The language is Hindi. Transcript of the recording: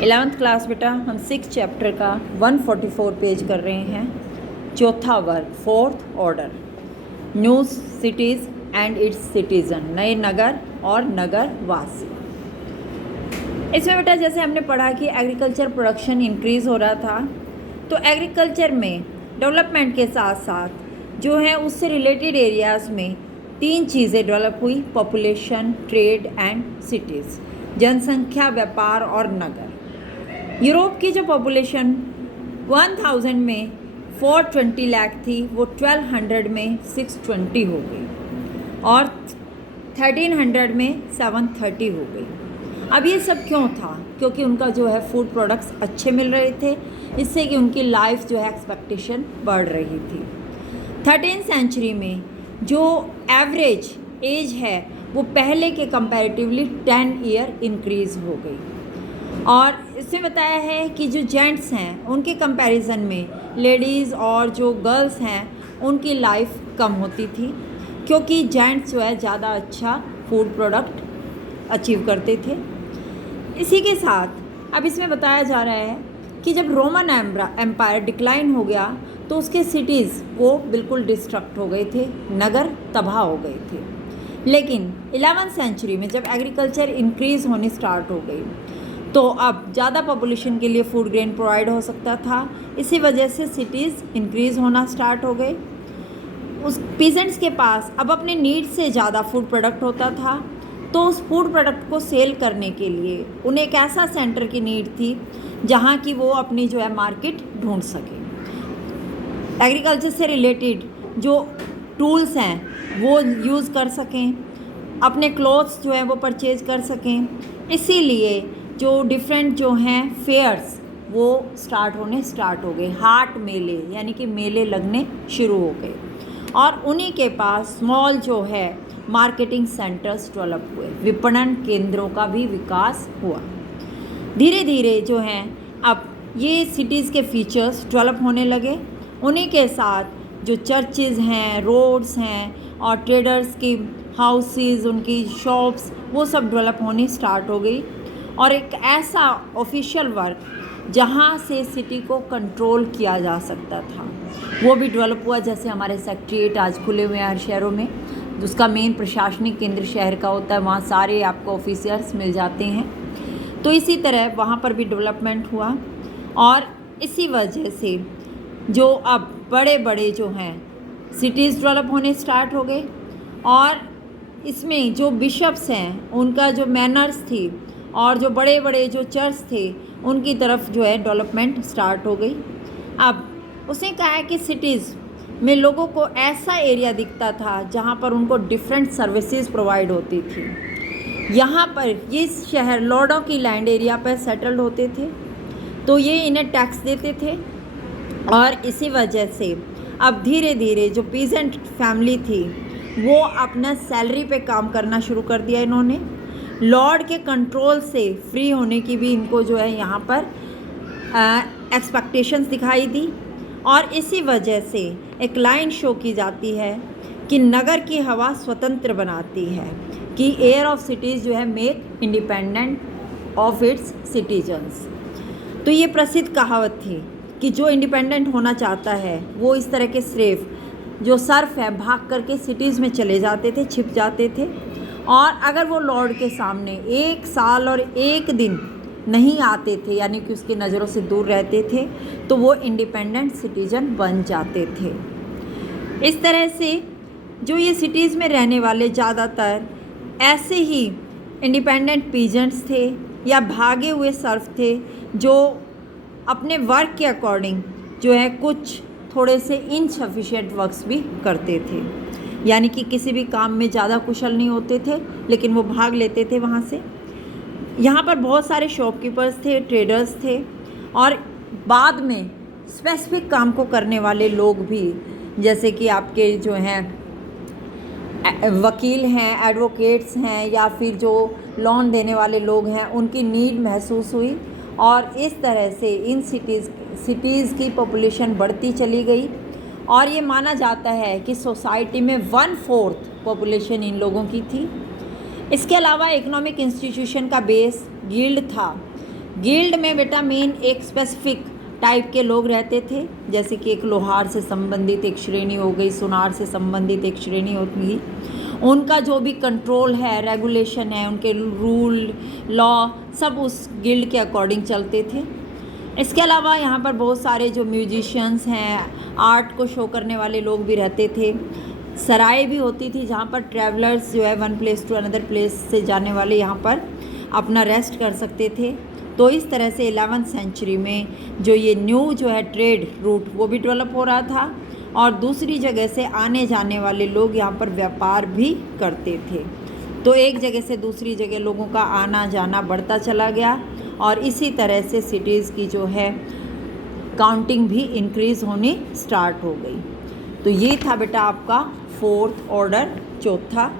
11th क्लास बेटा हम 6 चैप्टर का 144 पेज कर रहे हैं। चौथा वर्ग, fourth order, new cities and it's citizen, नए नगर और नगरवासी। इसमें बेटा जैसे हमने पढ़ा कि एग्रीकल्चर प्रोडक्शन इंक्रीज़ हो रहा था, तो एग्रीकल्चर में डेवलपमेंट के साथ साथ जो है उससे रिलेटेड एरियाज़ में 3 चीज़ें डेवलप हुई: पॉपुलेशन, ट्रेड एंड सिटीज़, जनसंख्या, व्यापार और नगर। यूरोप की जो पॉपुलेशन 1000 में 420 लाख थी, वो 1200 में 620 हो गई और 1300 में 730 हो गई। अब ये सब क्यों था? क्योंकि उनका जो है फूड प्रोडक्ट्स अच्छे मिल रहे थे, इससे कि उनकी लाइफ जो है एक्सपेक्टेशन बढ़ रही थी। 13th सेंचुरी में जो एवरेज एज है वो पहले के कंपैरेटिवली 10 ईयर इंक्रीज़ हो गई। और इसमें बताया है कि जो जेंट्स हैं उनके कंपैरिजन में लेडीज़ और जो गर्ल्स हैं उनकी लाइफ कम होती थी, क्योंकि जेंट्स जो है ज़्यादा अच्छा फूड प्रोडक्ट अचीव करते थे। इसी के साथ अब इसमें बताया जा रहा है कि जब रोमन एम्पायर डिक्लाइन हो गया तो उसके सिटीज़ वो बिल्कुल डिस्ट्रक्ट हो गए थे, नगर तबाह हो गए थे। लेकिन 11th सेंचुरी में जब एग्रीकल्चर इंक्रीज़ होने स्टार्ट हो गई तो अब ज़्यादा पॉपुलेशन के लिए फूड ग्रेन प्रोवाइड हो सकता था। इसी वजह से सिटीज़ इंक्रीज़ होना स्टार्ट हो गए। उस पीजेंट्स के पास अब अपने नीड से ज़्यादा फूड प्रोडक्ट होता था, तो उस फूड प्रोडक्ट को सेल करने के लिए उन्हें एक ऐसा सेंटर की नीड थी जहाँ की वो अपनी जो है मार्केट ढूंढ सके। एग्रीकल्चर से रिलेटेड जो टूल्स हैं वो यूज़ कर सकें, अपने क्लोथ्स जो हैं वो परचेज़ कर सकें। इसीलिए जो डिफरेंट जो हैं फेयर्स वो स्टार्ट हो गए, हाट मेले यानी कि मेले लगने शुरू हो गए और उन्हीं के पास स्मॉल जो है मार्केटिंग सेंटर्स डेवलप हुए, विपणन केंद्रों का भी विकास हुआ। धीरे धीरे जो हैं अब ये सिटीज़ के फीचर्स डेवलप होने लगे। उन्हीं के साथ जो चर्चेज़ हैं, रोड्स हैं और ट्रेडर्स की हाउसेस, उनकी शॉप्स, वो सब डेवलप होनी स्टार्ट हो गई और एक ऐसा ऑफिशियल वर्क जहाँ से सिटी को कंट्रोल किया जा सकता था वो भी डेवलप हुआ। जैसे हमारे सेक्रेटरीट आज खुले हुए हैं हर शहरों में, उसका मेन प्रशासनिक केंद्र शहर का होता है, वहाँ सारे आपको ऑफिसर्स मिल जाते हैं। तो इसी तरह वहाँ पर भी डेवलपमेंट हुआ और इसी वजह से जो अब बड़े बड़े जो हैं सिटीज़ डेवलप होने स्टार्ट हो गए और इसमें जो बिशप्स हैं उनका जो मैनर्स थी और जो बड़े बड़े जो चर्च थे उनकी तरफ जो है डेवलपमेंट स्टार्ट हो गई। अब उसने कहा है कि सिटीज़ में लोगों को ऐसा एरिया दिखता था जहाँ पर उनको डिफरेंट सर्विसेज प्रोवाइड होती थी। यहाँ पर ये शहर लॉर्डों की लैंड एरिया पर सेटल्ड होते थे, तो ये इन्हें टैक्स देते थे और इसी वजह से अब धीरे धीरे जो पीजेंट फैमिली थी वो अपना सैलरी पे काम करना शुरू कर दिया। इन्होंने लॉर्ड के कंट्रोल से फ्री होने की भी इनको जो है यहाँ पर एक्सपेक्टेशंस दिखाई दी और इसी वजह से एक लाइन शो की जाती है कि नगर की हवा स्वतंत्र बनाती है, कि एयर ऑफ सिटीज़ जो है make independent of its citizens. तो ये प्रसिद्ध कहावत थी कि जो इंडिपेंडेंट होना चाहता है वो इस तरह के स्लेव जो सर्फ है भाग करके सिटीज़ में चले जाते थे, छिप जाते थे और अगर वो लॉर्ड के सामने 1 साल और 1 दिन नहीं आते थे यानी कि उसकी नज़रों से दूर रहते थे तो वो इंडिपेंडेंट सिटीजन बन जाते थे। इस तरह से जो ये सिटीज़ में रहने वाले ज़्यादातर ऐसे ही इंडिपेंडेंट पीजेंट्स थे या भागे हुए सर्फ थे जो अपने वर्क के अकॉर्डिंग जो है कुछ थोड़े से इनसफिशिएंट वर्क्स भी करते थे, यानी कि किसी भी काम में ज़्यादा कुशल नहीं होते थे लेकिन वो भाग लेते थे वहाँ से। यहाँ पर बहुत सारे शॉपकीपर्स थे, ट्रेडर्स थे और बाद में स्पेसिफिक काम को करने वाले लोग भी, जैसे कि आपके जो हैं वकील हैं, एडवोकेट्स हैं या फिर जो लोन देने वाले लोग हैं, उनकी नीड महसूस हुई और इस तरह से इन सिटीज़ की पॉपुलेशन बढ़ती चली गई और ये माना जाता है कि सोसाइटी में 1/4 पॉपुलेशन इन लोगों की थी। इसके अलावा इकोनॉमिक इंस्टीट्यूशन का बेस गिल्ड था गिल्ड में बेटा मेन एक स्पेसिफिक टाइप के लोग रहते थे, जैसे कि एक लोहार से संबंधित एक श्रेणी हो गई, सुनार से संबंधित एक श्रेणी होगी। उनका जो भी कंट्रोल है, रेगुलेशन है, उनके रूल लॉ सब उस गिल्ड के अकॉर्डिंग चलते थे। इसके अलावा यहाँ पर बहुत सारे जो म्यूजिशियंस हैं, आर्ट को शो करने वाले लोग भी रहते थे। सराय भी होती थी जहाँ पर ट्रैवलर्स जो है one place to another place से जाने वाले यहाँ पर अपना रेस्ट कर सकते थे। तो इस तरह से 11वीं सेंचुरी में जो ये न्यू जो है ट्रेड रूट वो भी डेवलप हो रहा था और दूसरी जगह से आने जाने वाले लोग यहाँ पर व्यापार भी करते थे। तो एक जगह से दूसरी जगह लोगों का आना जाना बढ़ता चला गया और इसी तरह से सिटीज़ की जो है काउंटिंग भी इंक्रीज़ होनी स्टार्ट हो गई। तो ये था बेटा आपका फोर्थ ऑर्डर, चौथा